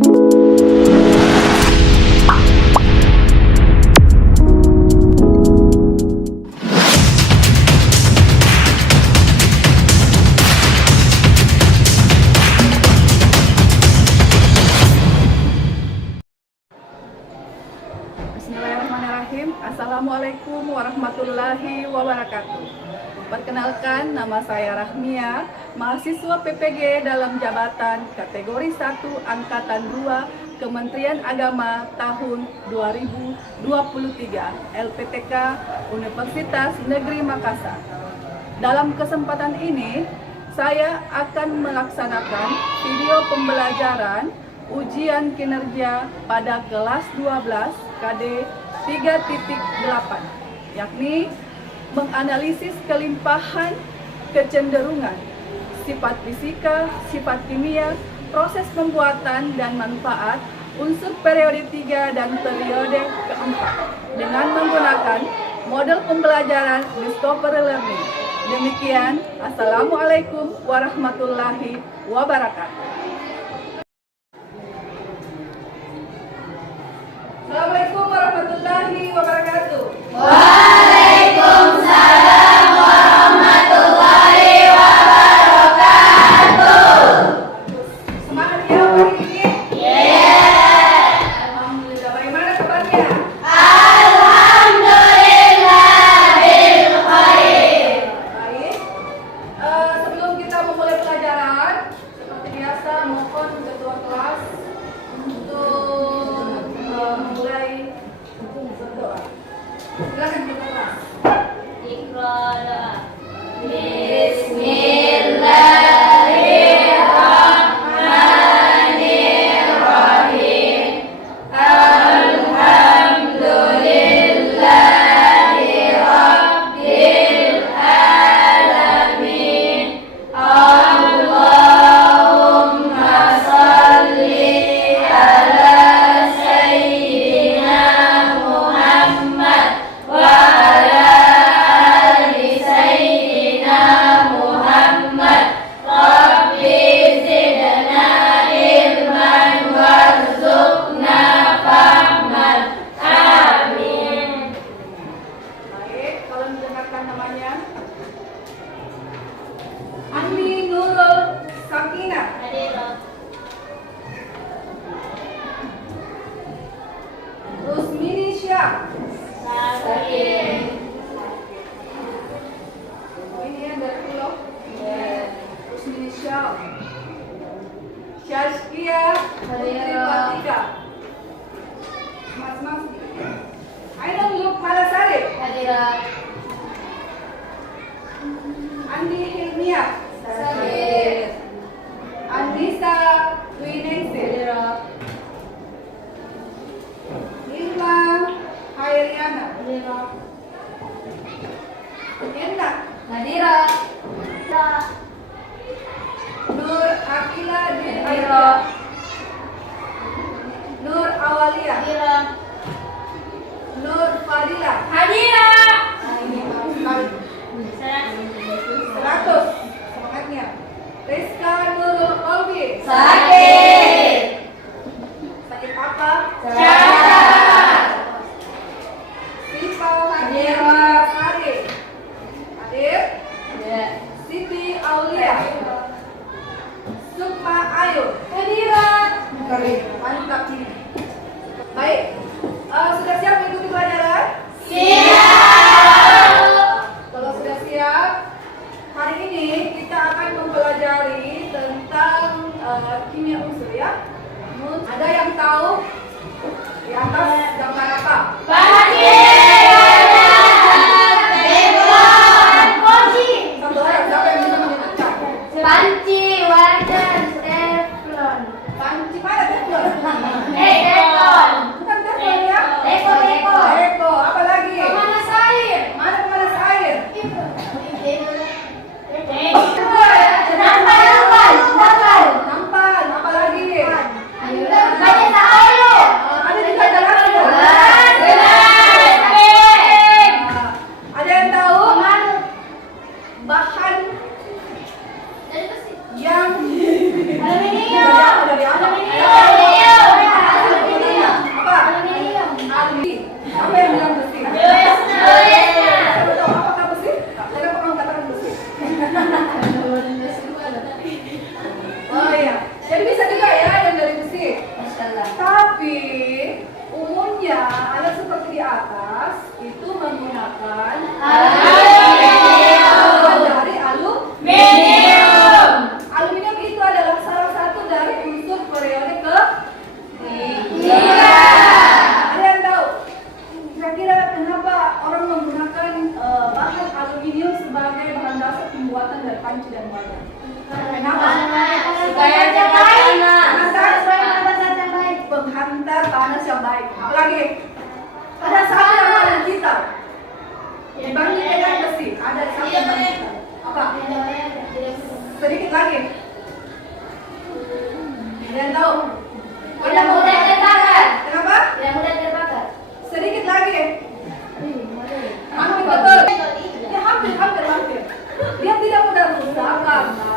Bismillahirrahmanirrahim. Assalamualaikum warahmatullahi wabarakatuh. Perkenalkan, nama saya Rahmia, mahasiswa PPG dalam jabatan kategori 1 Angkatan 2 Kementerian Agama tahun 2023 LPTK Universitas Negeri Makassar. Dalam kesempatan ini, saya akan melaksanakan video pembelajaran ujian kinerja pada kelas 12 KD 3.8, yakni menganalisis kelimpahan kecenderungan, sifat fisika, sifat kimia, proses pembuatan dan manfaat unsur periode 3 dan periode keempat dengan menggunakan model pembelajaran Discovery Learning. Demikian, Assalamualaikum warahmatullahi wabarakatuh. Assalamualaikum warahmatullahi wabarakatuh. Waalaikumsalam warahmatullahi wabarakatuh. Semangat ya hari ini? Alhamdulillah. Bagaimana kabarnya? Alhamdulillah bil khair. Baik. Sebelum kita memulai pelajaran, seperti biasa mohon ketua kelas untuk memulai berdoa. Silakan ketua kelas. Iqra. Bismillahirrahmanirrahim. Alhamdulillahi rabbil alamin. Allahumma shalli ala sayyidina Muhammad wa ala ali sayyidina Muhammad. Rabbi zidna ilman warzuqna fahman. Amin. Baik, kalau mendengarkan namanya Andi Nurul Sakinah, Rusmini Syah. Oh, ini yang dari Pulau. Rusmini Syah. Syazkia Putri Fatika. Mas. Ainul Lukmalasari. Andi Hilmiah. Andisa Winense. Ilma Hairiana. Enna Nadira. Nur Akila bin Aira. Nur Awalia. Nur Fadila. Hadira. 100 semangatnya. Rizka Nurul Qalbi. Sakit apa? Cacat. Sipa Hadira Sari. Hadir. Siti Aulia. Sukma Ayu. Mantap ini. Baik. Sudah siap mengikuti pelajaran? Siap. Kalau sudah siap, hari ini kita akan mempelajari tentang kimia unsur. merupakan aluminium dari minimum aluminium itu adalah salah satu dari unsur periode tiga. Ada yang tahu kira-kira kenapa orang menggunakan bahan aluminium sebagai bahan dasar pembuatan dari panci dan wadah? Kenapa? Supaya cepat Penghantar panas yang baik. Apalagi ada satu yang paling vital dibanding dengan besi. Ada satu yang paling vital. Apa? Sedikit lagi. Ada yang tahu? Tidak mudah terbakar. Kenapa? Tidak mudah terbakar. Sedikit lagi. Hampir betul. Ya hampir. Dia tidak mudah rusak karena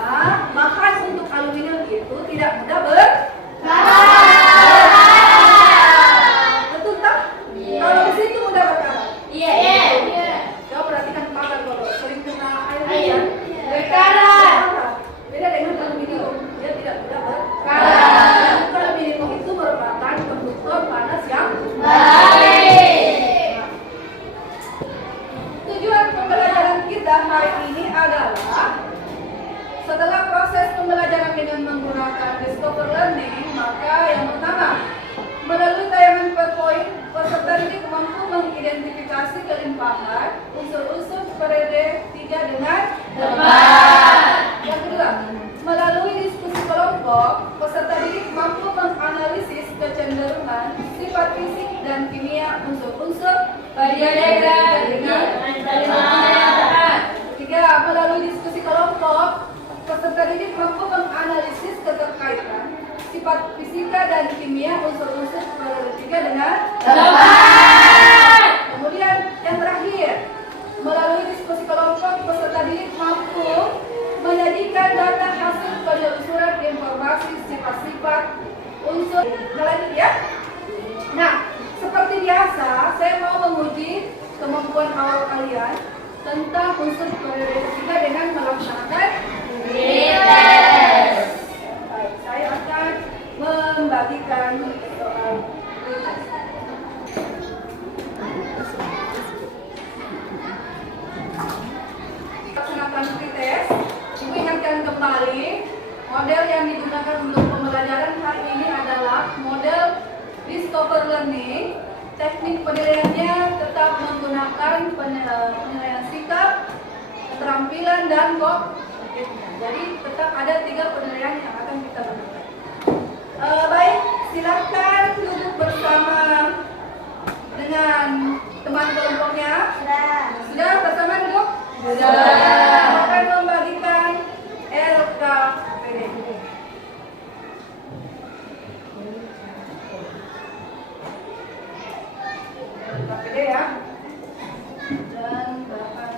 bahan untuk aluminium itu tidak mudah betul tak? Kalau besi itu mudah berkarat. Iya. Coba perhatikan pagar kalau sering kena air Air. hujan, Berkarat. Beda dengan aluminium, dia tidak mudah Berkarat. Aluminium itu merupakan konduktor panas yang Baik. Tujuan pembelajaran kita hari ini adalah setelah proses pembelajaran dengan menggunakan Discover Learning, maka yang pertama, melalui tayangan PowerPoint, peserta didik mampu mengidentifikasi kelimpahan unsur-unsur periode 3 dengan Tepat. Yang kedua, melalui diskusi kelompok, peserta didik mampu menganalisis kecenderungan sifat fisik dan kimia unsur-unsur periode 3 dengan Tepat. Ketiga, melalui diskusi kelompok, peserta didik mampu menganalisis keterkaitan sifat fisika dan kimia unsur-unsur periode 3 dengan Tepat. Kemudian yang terakhir, melalui diskusi kelompok, peserta didik mampu menyajikan data hasil penelusuran informasi sifat-sifat unsur. Lanjut ya. Nah, seperti biasa, saya mau menguji kemampuan awal kalian tentang unsur periode ketiga dengan melaksanakan Tes. Baik, saya akan membagikan soal pretest. Laksanakan pretest. Ibu ingatkan kembali, model yang digunakan untuk pembelajaran hari ini adalah model Discover Learning. Teknik penilaiannya tetap menggunakan penilaian sikap, keterampilan, dan kognitif. Jadi tetap ada 3 penilaian yang akan kita gunakan. Baik, silakan duduk bersama dengan teman kelompoknya. Sudah bersama duduk? Sudah. Akan membagikan LKPD. LKPD ya. Dan bahkan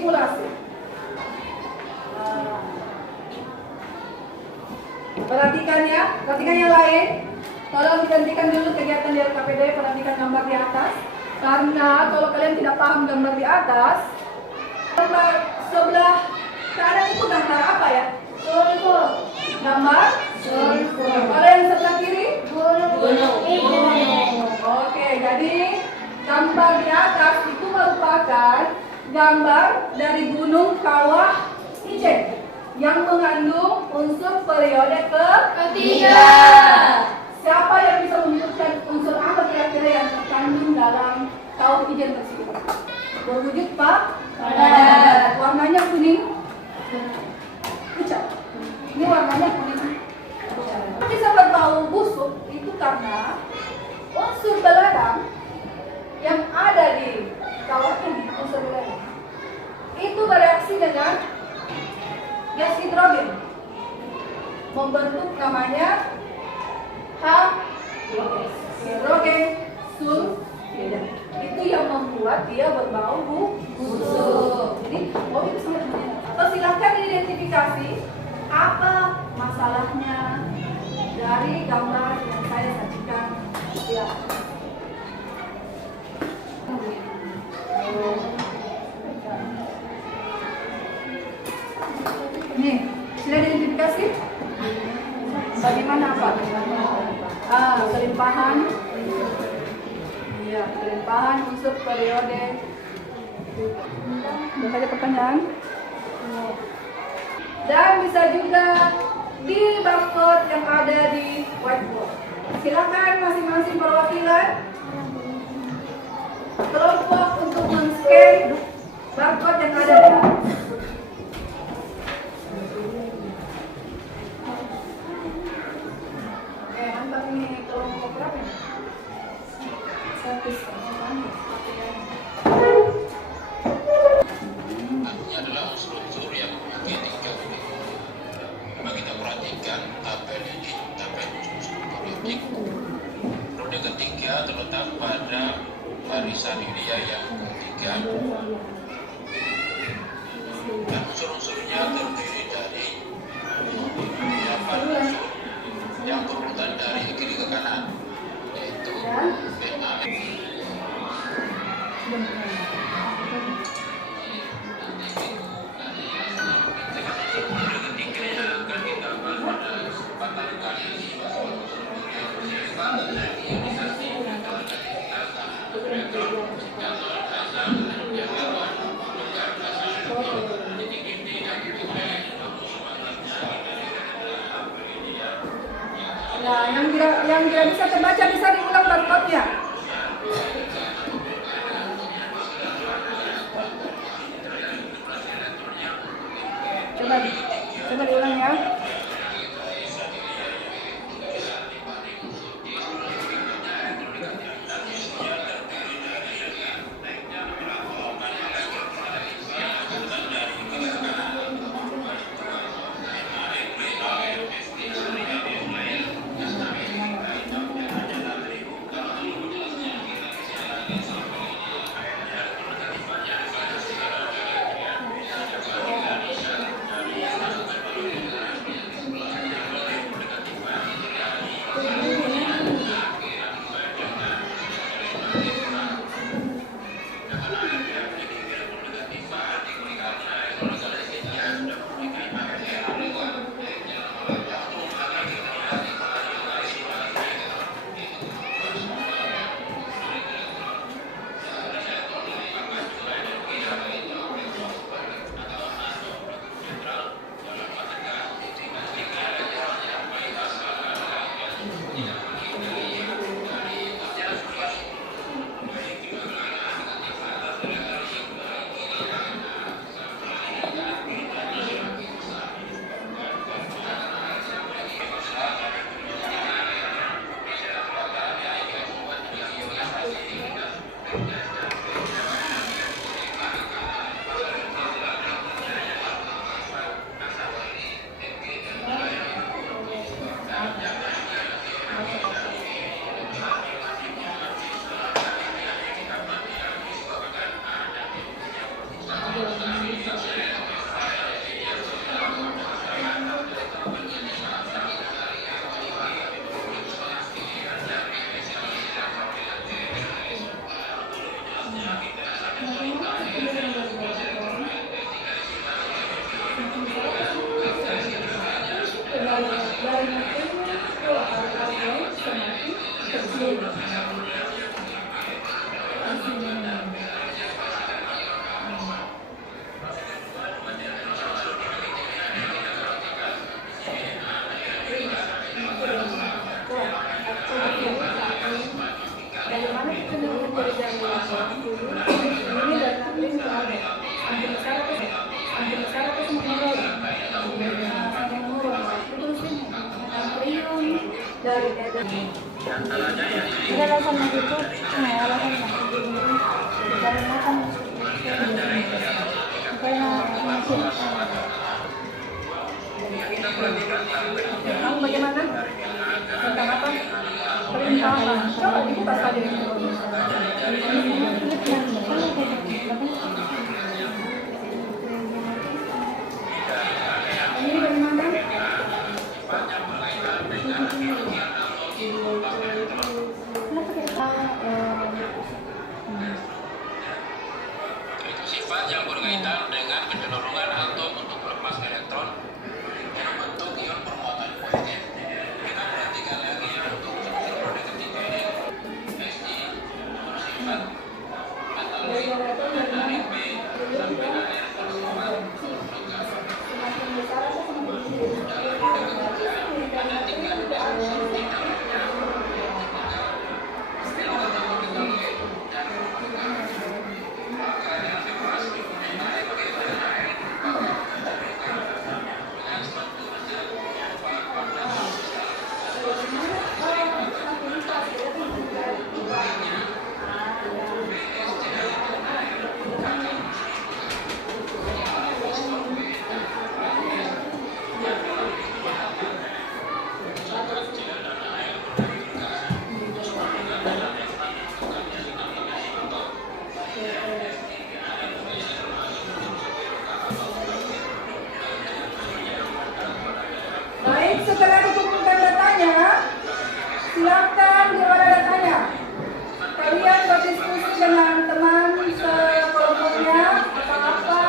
simulasi. Perhatikan ya, perhatikan yang lain. Tolong dihentikan dulu kegiatan di LKPD, perhatikan gambar di atas. Karena kalau kalian tidak paham gambar di atas, gambar sebelah kanan itu gambar apa ya? Gambar? Kalau yang sebelah kiri? Oke, jadi gambar di atas itu merupakan gambar dari Gunung Kawah Ijen yang mengandung unsur periode Ketiga. Siapa yang bisa menunjukkan unsur apa kira-kira yang terkandung dalam Kawah Ijen tersebut? Berwujud padat. Warnanya kuning pucat. Ini warnanya kuning pucat. Bisa berbau busuk itu karena unsur belerang yang ada di kawah ini, unsur belerang itu bereaksi dengan gas hidrogen membentuk namanya hidrogensul. Itu yang membuat dia berbau busuk. Jadi, itu sebenarnya. Atau silakan identifikasi apa masalahnya dari gambar yang saya sajikan. Silakan. Nih, sudah identifikasi? Bagaimana apa? Kelimpahan. Iya, kelimpahan unsur periode. Ada saja pertanyaan? Dan bisa juga di barcode yang ada di whiteboard. Silakan masing-masing perwakilan kelompok untuk men-scan barcode yang ada di atas. Antar ini kelompok berapa ya? Ini adalah unsur-unsur yang memiliki tiga ini. Coba kita perhatikan tabel ini, tabel unsur-unsur periodik. Periode ketiga terletak pada barisan Ilya yang ketiga. Dan unsur-unsurnya terdiri dari 8 unsur yang berurutan dari kiri ke kanan, yaitu BA. Nah, yang tidak bisa terbaca bisa diulang barcode-nya. Coba diulang ya. Kamu bagaimana? Tentang apa? Coba dibuka saja. Ini bagaimana? Itu sifat yang berkaitan dengan kecenderungan atom untuk melepas elektron dalam bentuk ion bermuatan positif. Kita perhatikan lagi untuk periode ketiga ini. SI bersifat metalik dan dari B sampai akhir bersifat logam. Dalam periode ketiga ada 3 dasar bidang. Baik, setelah dikumpulkan datanya, silakan gimana datanya. Kalian berdiskusi dengan teman sekelompoknya apa-apa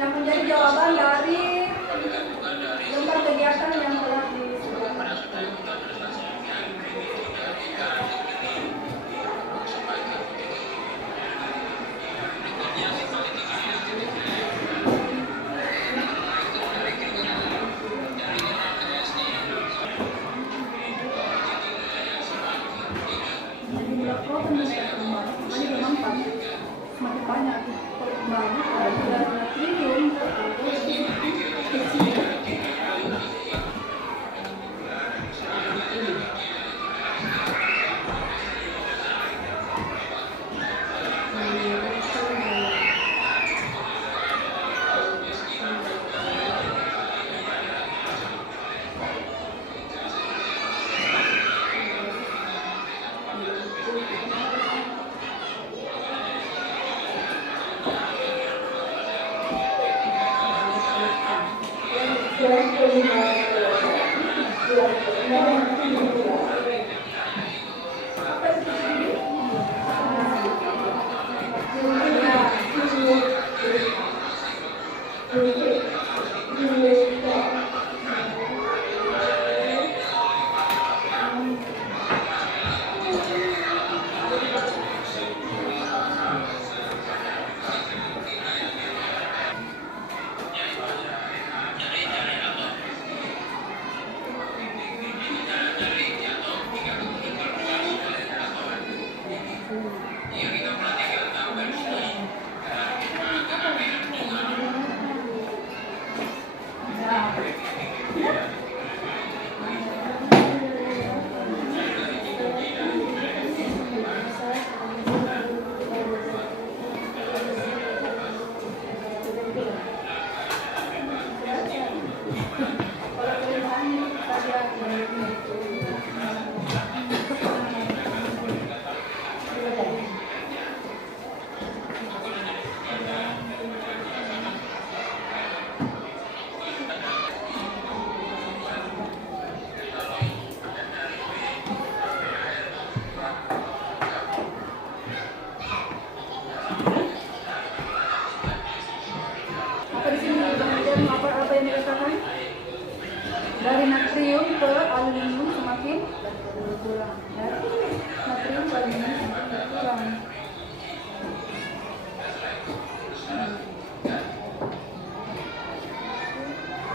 yang menjadi jawaban dari lembar kegiatan yang telah disediakan. Semakin banyak perkembangan natrium apa yang dikatakan? Dari natrium ke aluminium semakin berkurang. Dari natrium ke aluminium semakin berkurang.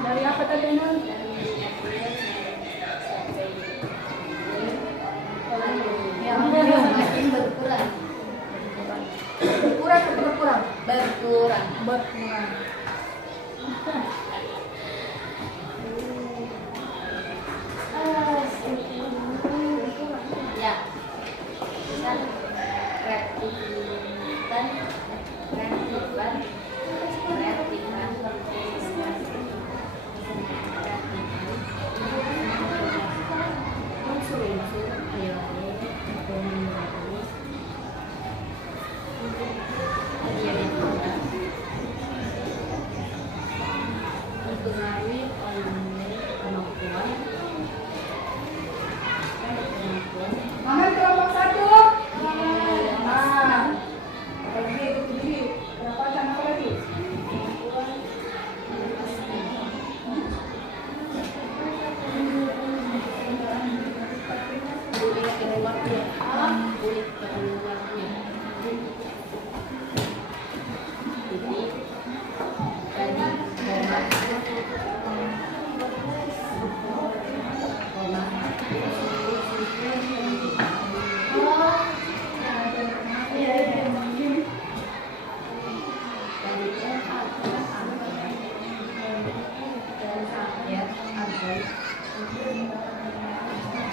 Dari apa tadi? Yang Semakin berkurang. berkurang atau berkurang? Berkurang. Berkurang. Ya. Bisa. Red.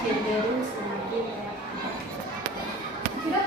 cenderung semakin Sudah?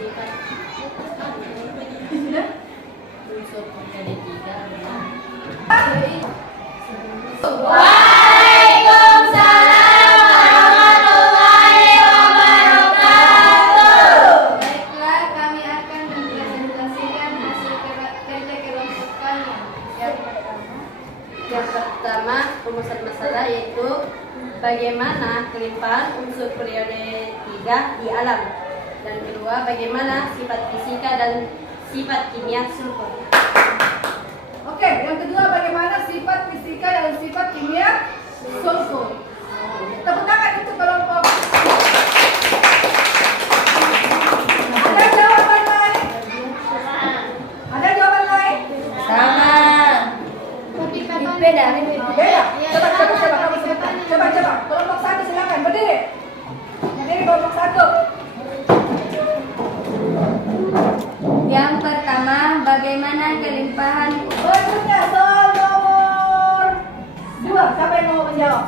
sifat fisika dan sifat kimia. Sudah? Unsur ada 3 adalah Baiklah, kami akan mempresentasikan hasil kerja kelompok kalian. yang pertama rumusan masalah yaitu bagaimana kelimpahan unsur periode 3 di alam, dan kedua bagaimana sifat fisika dan sifat kimia sulfur. Oke, yang kedua bagaimana sifat fisika dan sifat kimia sulfur. Tepuk tangan untuk kelompok. Ada jawaban lain? Ada jawaban lain? Sama. Beda. Coba. Kelompok 1 silakan berdiri. Berdiri kelompok 1. Yang pertama, bagaimana kelimpahan Berikutnya soal nomor 2. Siapa yang mau menjawab?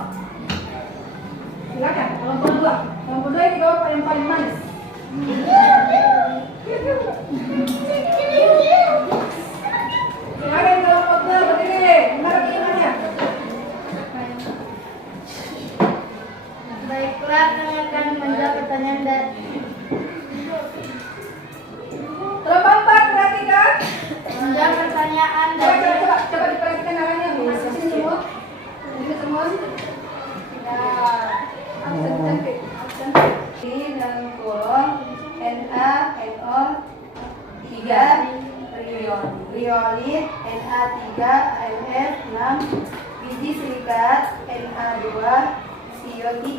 Silakan, kelompok 2. Kelompok 2 ini kelompok yang paling manis. Silakan kelompok 2 berdiri. Mana keinginannya? Baiklah, kami akan menjawab pertanyaan dan Kelompok 4 perhatikan. menjawab pertanyaan Coba diperhatikan arahnya. Masih semua. Ini semua. Ya. Absen cantik. Di dalam kolom NaNO 3 riolit Na3 AMF 6 biji silikat Na2 CO3.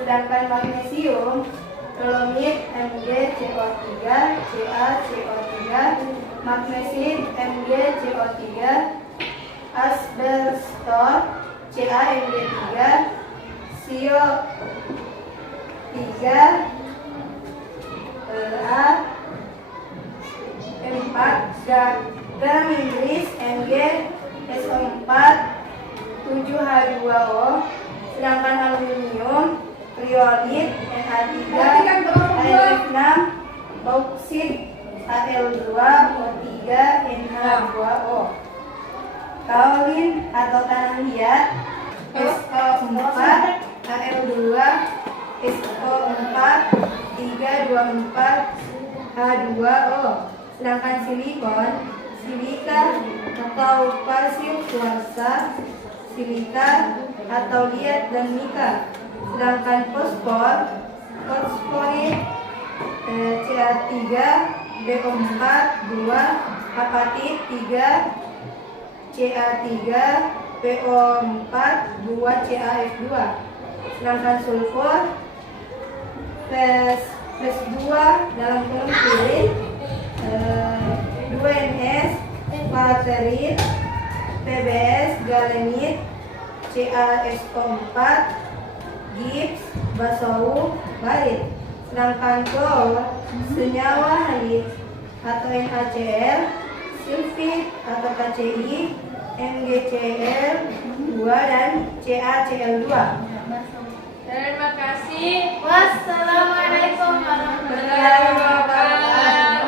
Sedangkan magnesium dolomit MgCO3 CaCO3 magnesit MgCO3 asbestos CaMg3 CO3 A4 garam Inggris MgSO4 7H2O. Sedangkan aluminium riolit Na3 AF6 bauksit Al2 O3 NH2O. Kaolin atau tanah liat SO4 Al2 SO4 324 H2O. Sedangkan silikon silika atau kalsium kuarsa silika atau liat dan nika. Sedangkan fosforit Ca3 BO4 2 apatit 3 Ca3 PO4 2 CaF2. Sedangkan sulfur Pes2 dalam kolom kiri 2NS Paterit PBS galenit CaSO4 gips basau barit. Sedangkan klor senyawa halid atau NaCl sulfit atau KCl MgCl 2 dan CaCl2. Terima kasih. Wassalamualaikum warahmatullahi wabarakatuh.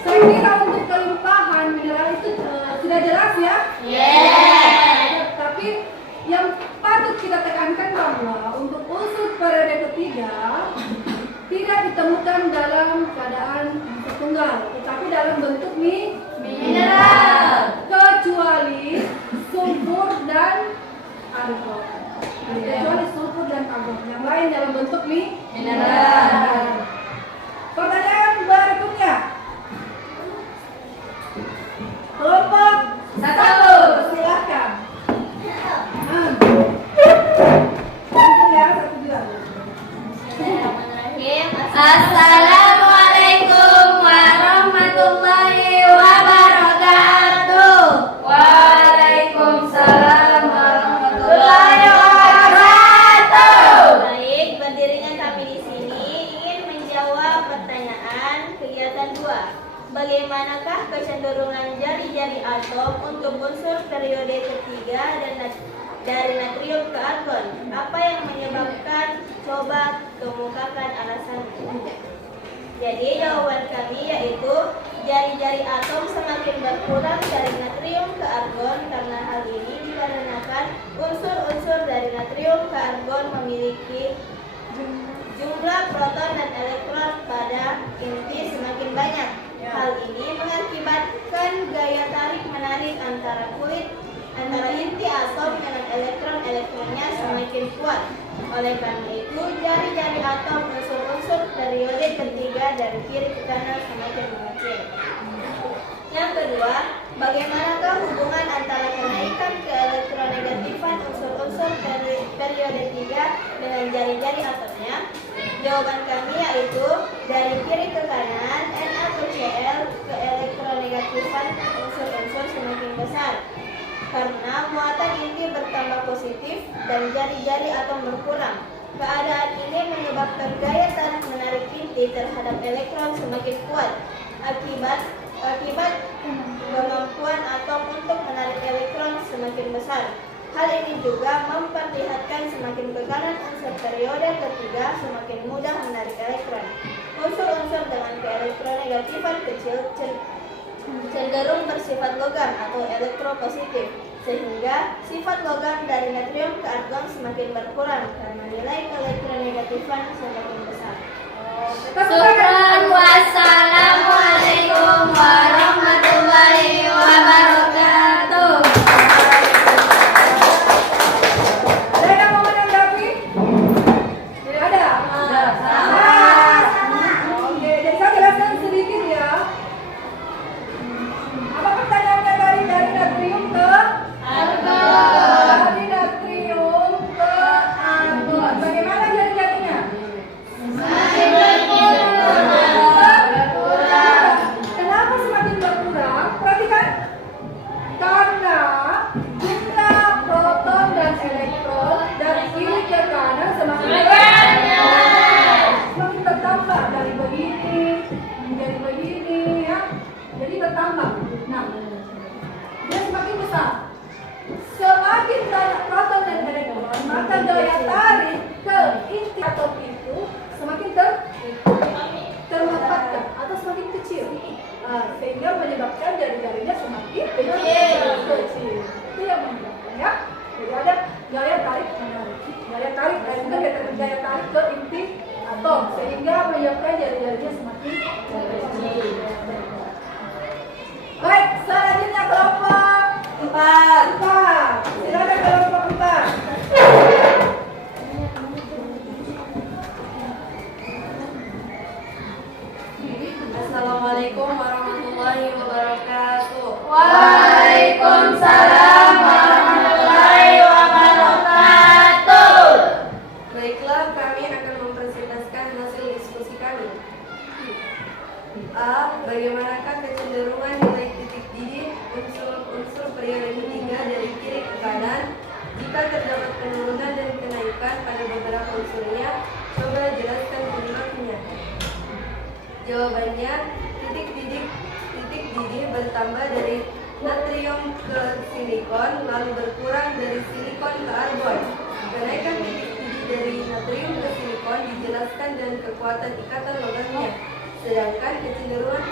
Saya kira untuk kelimpahan mineral itu sudah jelas ya. Tapi yang patut kita tekankan bahwa untuk unsur periode ketiga tidak ditemukan dalam keadaan unsur tunggal, tetapi dalam bentuk mineral, kecuali sulfur dan argon. Kecuali sulfur dan argon, yang lain dalam bentuk mineral. Pertanyaan berikutnya. Kelompok 1, silakan. Langsung ya, 1 2. Assalamualaikum warahmatullahi wabarakatuh. Waalaikumsalam warahmatullahi wabarakatuh. Baik, berdirinya kami di sini ingin menjawab pertanyaan kegiatan 2. Bagaimanakah kecenderungan jari-jari atom untuk unsur periode ketiga dan dari natrium ke argon? Apa yang menyebabkan? Coba kemukakan alasannya. Jadi jawaban kami yaitu jari-jari atom semakin berkurang dari natrium ke argon karena hal ini dikarenakan unsur-unsur dari natrium ke argon memiliki jumlah proton dan elektron pada inti semakin banyak. Hal ini mengakibatkan gaya tarik-menarik antara inti atom dengan elektron-elektronnya semakin kuat. Oleh karena itu, jari-jari atom unsur-unsur periode ketiga dari kiri ke kanan semakin mengecil. Yang kedua, bagaimanakah hubungan antara kenaikan keelektronegatifan unsur-unsur periode 3 dengan jari-jari atomnya? Jawaban kami yaitu dari kiri ke kanan Na+Cl keelektronegatifan unsur-unsur semakin besar karena muatan inti bertambah positif dan jari-jari atom berkurang. Keadaan ini menyebabkan gaya tarik menarik inti terhadap elektron semakin kuat. Akibat kemampuan atom untuk menarik elektron semakin besar. Hal ini juga memperlihatkan semakin ke kanan unsur periode ketiga semakin mudah menarik elektron. Unsur-unsur dengan keelektronegatifan kecil cenderung bersifat logam atau elektropositif, sehingga sifat logam dari natrium ke argon semakin berkurang karena nilai keelektronegatifan semakin besar. Syukran. Wassalamualaikum warahmatullahi wabarakatuh. Ada yang mau menanggapi? Tidak ada? Oke, jadi saya jelaskan sedikit ya. Apa pertanyaannya dari natrium ke argon? Dari natrium ke argon. Bagaimana jari-jarinya? Kenapa semakin berkurang? Perhatikan. Karena jumlah proton dan elektron dari kiri ke kanan semakin bertambah dari begini menjadi begini ya. Jadi bertambah. Nah, dia semakin besar. Semakin banyak proton dan elektron, maka daya tarik ke inti atom itu semakin terlempatkan atau semakin kecil. Sehingga menyebabkan jari-jarinya semakin kecil. Itu yang menyebabkan ya. Jadi ada gaya tarik menarik. Gaya tarik gaya tarik ke inti atom sehingga menyebabkan jari-jarinya semakin kecil. Baik, selanjutnya kelompok 4. Silakan kelompok 4. Assalamualaikum warahmatullahi wabarakatuh. Waalaikumsalam warahmatullahi wabarakatuh. Baiklah, kami akan mempresentasikan hasil diskusi kami. A. Bagaimanakah kecenderungan nilai titik didih unsur-unsur periode ketiga dari kiri ke kanan jika terdapat penurunan dan kenaikan pada beberapa unsurnya? Coba jelaskan penyebabnya. Jawabannya, titik didih bertambah dari natrium ke silikon lalu berkurang dari silikon ke argon. Kenaikan titik didih dari natrium ke silikon dijelaskan dengan kekuatan ikatan logamnya, sedangkan kecenderungan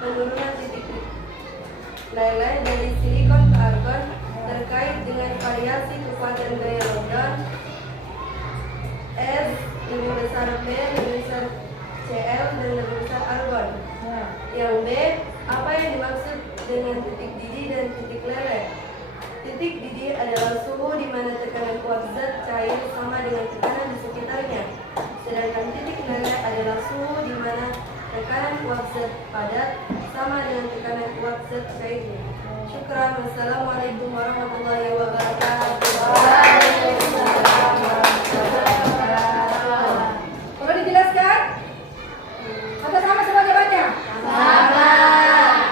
penurunan titik lele dari silikon ke argon terkait dengan variasi kekuatan gaya logam S lebih besar B, lebih besar Cl, dan lebih besar argon. Yang B, apa yang dimaksud dengan titik didih dan titik lele? Titik didih adalah suhu di mana tekanan uap zat cair sama dengan tekanan di sekitarnya. Sedangkan titik lele adalah suhu di mana tekanan uap zat padat sama dengan tekanan uap zat cairnya. Syukran. Wassalamualaikum warahmatullahi wabarakatuh. Perlu dijelaskan? Atau sama sebagai-baca? Sama.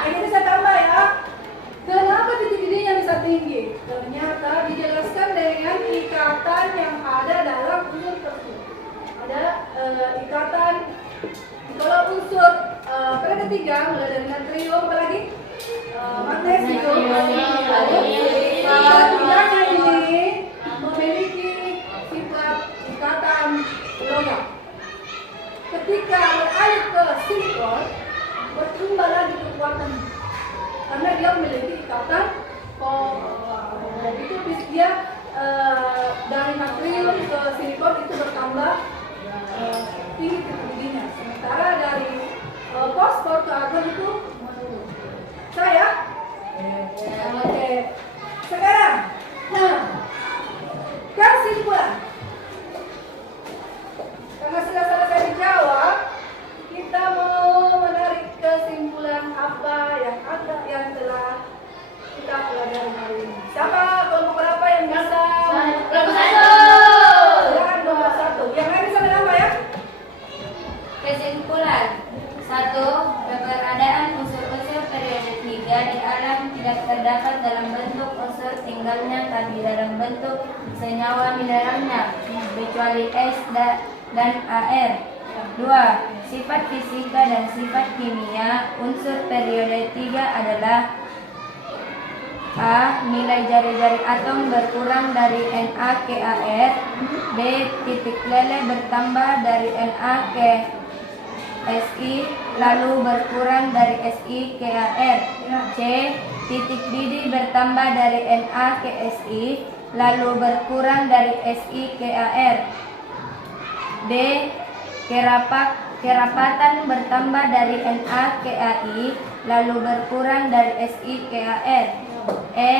Ini bisa tambah ya. Kenapa titik didihnya bisa tinggi? Ternyata dijelaskan dengan ikatan yang ada dalam unsur tersebut. Ada ikatan. Kalau unsur pada ketiga mulai dari natrium apa lagi? Magnesium. Ketiganya ini memiliki sifat ikatan logam. Ketika beralih ke silikon, bertambah lagi kekuatan karena dia memiliki ikatan itu dia dari natrium ke silikon itu bertambah tinggi titik didihnya. Sementara dari fosfor ke argon itu menurun. Saya? Oke. Sekarang, kesimpulan. Karena sudah selesai dijawab, kita mau menarik kesimpulan apa yang telah kita pelajari hari ini. Siapa kelompok berapa yang bisa? Kelompok 1. Silakan kelompok 1. Yang lain bisa menambah ya? Kesimpulan 1. Keberadaan unsur-unsur periode 3 di alam tidak terdapat dalam bentuk unsur, tinggalnya tapi dalam bentuk senyawa mineralnya, kecuali S dan AR. 2. Sifat fisika dan sifat kimia unsur periode 3 adalah A. Nilai jari-jari atom berkurang dari Na ke Ar. B. Titik lele bertambah dari Na ke Si lalu berkurang dari Si ke Ar. C. Titik didih bertambah dari Na ke Si lalu berkurang dari Si ke Ar. D. Kerapatan bertambah dari Na ke Ai lalu berkurang dari Si ke Ar. E.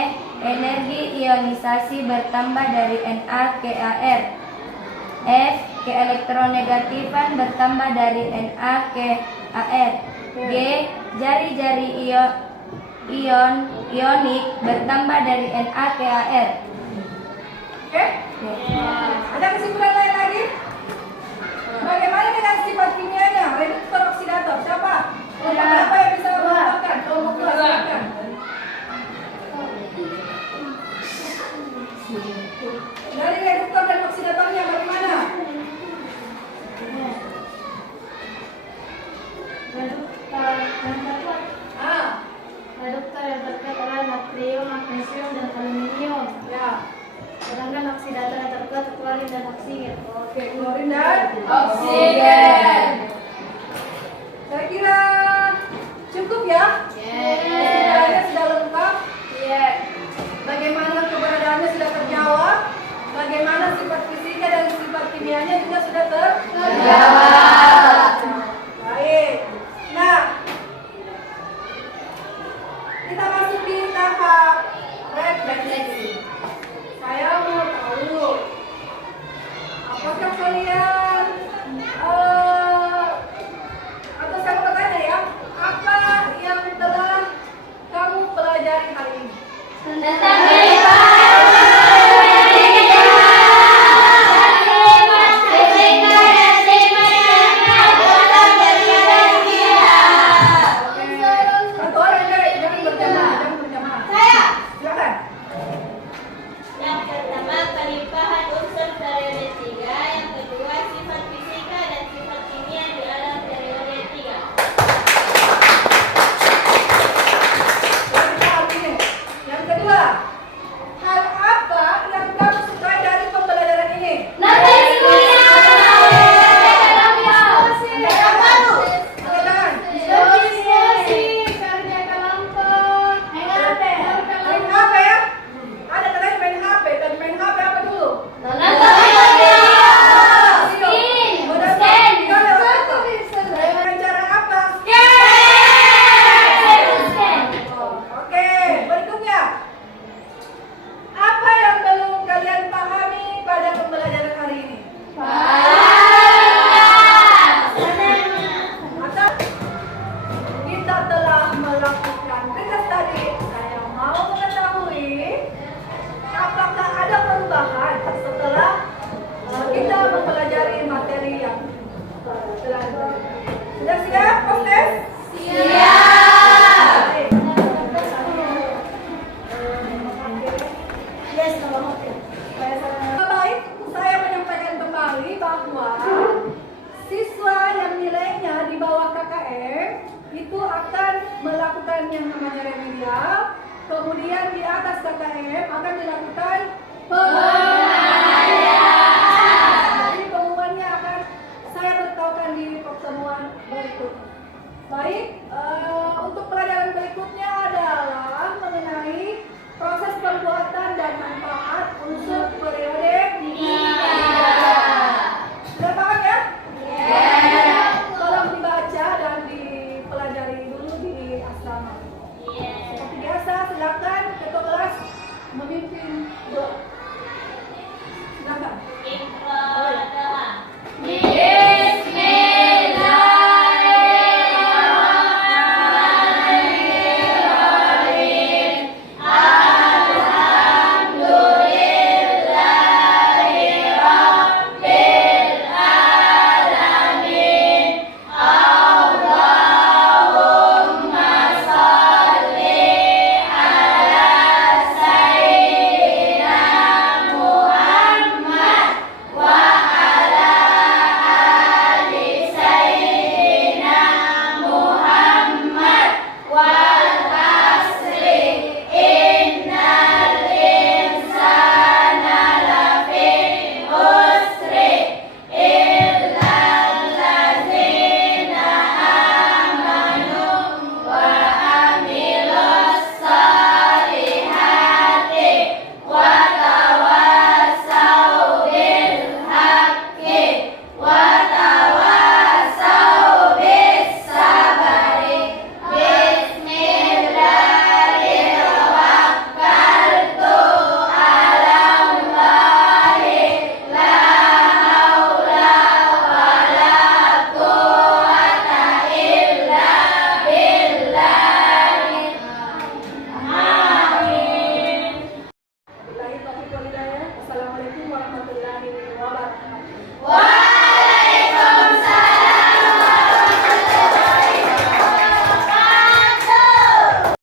Energi ionisasi bertambah dari Na ke Ar. F. Keelektronegatifan bertambah dari Na ke Ar. G. Jari-jari ionik bertambah dari Na ke Ar. Oke? Ada kesimpulan lain lagi? Bagaimana dengan sifat kimianya? Reduktor oksidator. Siapa? Kelompok berapa yang bisa menambahkan? Kelompok 2 silakan. Dari reduktor dan oksidatornya bagaimana? Reduktor yang terkuat adalah natrium, magnesium, dan aluminium. Ya. Sedangkan oksidator yang terkuat klorin dan oksigen. Oke, klorin dan oksigen. Saya kira cukup ya. Kesimpulannya sudah lengkap. Bagaimana keberadaannya sudah terjawab. Bagaimana sifat fisika dan sifat kimianya juga sudah terjawab. Baik. Nah, kita masuk di tahap refleksi. Saya mau tahu, apakah kalian atau saya mau bertanya ya, apa yang telah kamu pelajari hari ini? Tentang kehidupan. Satu orang aja, jangan berjamaah, Silakan. Yang pertama, pelimpahan unsur periode 3. Yang kedua, sifat fisika dan sifat kimia di alam periode 3. yang namanya remedial. Kemudian di atas kata M akan dilakukan pengalihan. Jadi pengumumannya akan saya beritahukan di pertemuan berikutnya. Baik, untuk pelajaran berikutnya adalah mengenai proses perbuatan dan manfaat unsur periode 3. Sudah paham ya? Tolong dibaca dan dipelajari dulu di asrama. Seperti biasa, silakan ketua kelas memimpin doa.